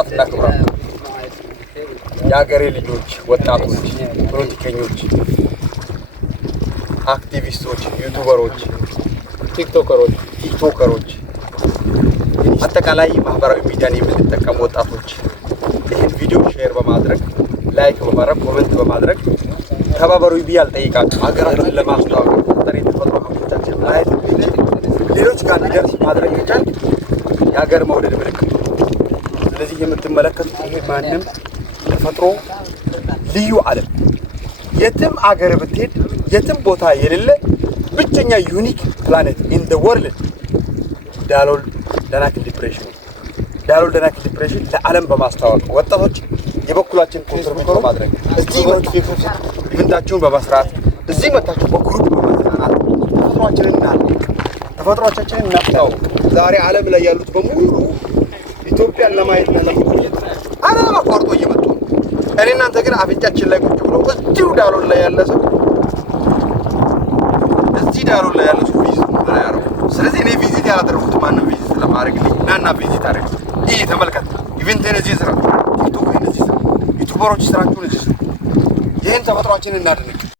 ክቡራትና ክቡራን የሀገሬ ልጆች፣ ወጣቶች፣ ፖለቲከኞች፣ አክቲቪስቶች፣ ዩቲዩበሮች፣ ቲክቶከሮች አጠቃላይ ማህበራዊ ሚዲያን የምንጠቀሙ ወጣቶች ይህን ቪዲዮ ሼር በማድረግ ላይክ በማድረግ ኮሜንት በማድረግ ተባበሩ ብዬ አልጠይቃችሁ። ሀገራችንን ለማስተዋወቅ ተፈጥሮ የተፈጥሮ ሀብቶቻችን ማየት ሌሎች ጋር እንዲደርስ ማድረግ ይቻል የሀገር መውደድ ምልክት ነው። ስለዚህ የምትመለከቱት ይሄ ማንም ተፈጥሮ ልዩ ዓለም የትም አገር ብትሄድ የትም ቦታ የሌለ ብቸኛ ዩኒክ ፕላኔት ኢን ዘ ወርልድ ዳሎል ደናክል ዲፕሬሽን ለዓለም በማስተዋወቅ ወጣቶች የበኩላችን ኮንትሪቢዩት በማድረግ እዚህ ኢቨንታችሁን በመስራት እዚህ መታችሁ በግሩፕ በመዝናናት ተፈጥሮአችንን እናስተዋውቅ። ዛሬ ዓለም ላይ ያሉት በሙሉ ኢትዮጵያን ለማየት ለመጎብኘት ዓለም አቋርጦ እየመጡ ነው። እኔ እናንተ ግን አፍንጫችን ላይ ቁጭ ብሎ እዚሁ ዳሎል ላይ ያለ ሰው ቪዚት ያደረጉ። ስለዚህ እኔ ቪዚት ያላደረጉት ማንም ቪዚት ለማድረግልኝ ናና ቪዚት አድርግ። ይህ ተመልከት። ኢቨንትን እዚህ ስራ፣ ቲክቶክን እዚህ ስራ፣ ዩቲዩበሮች ስራችሁን እዚህ ስራ። ይህን ተፈጥሯችንን እናድንቅ።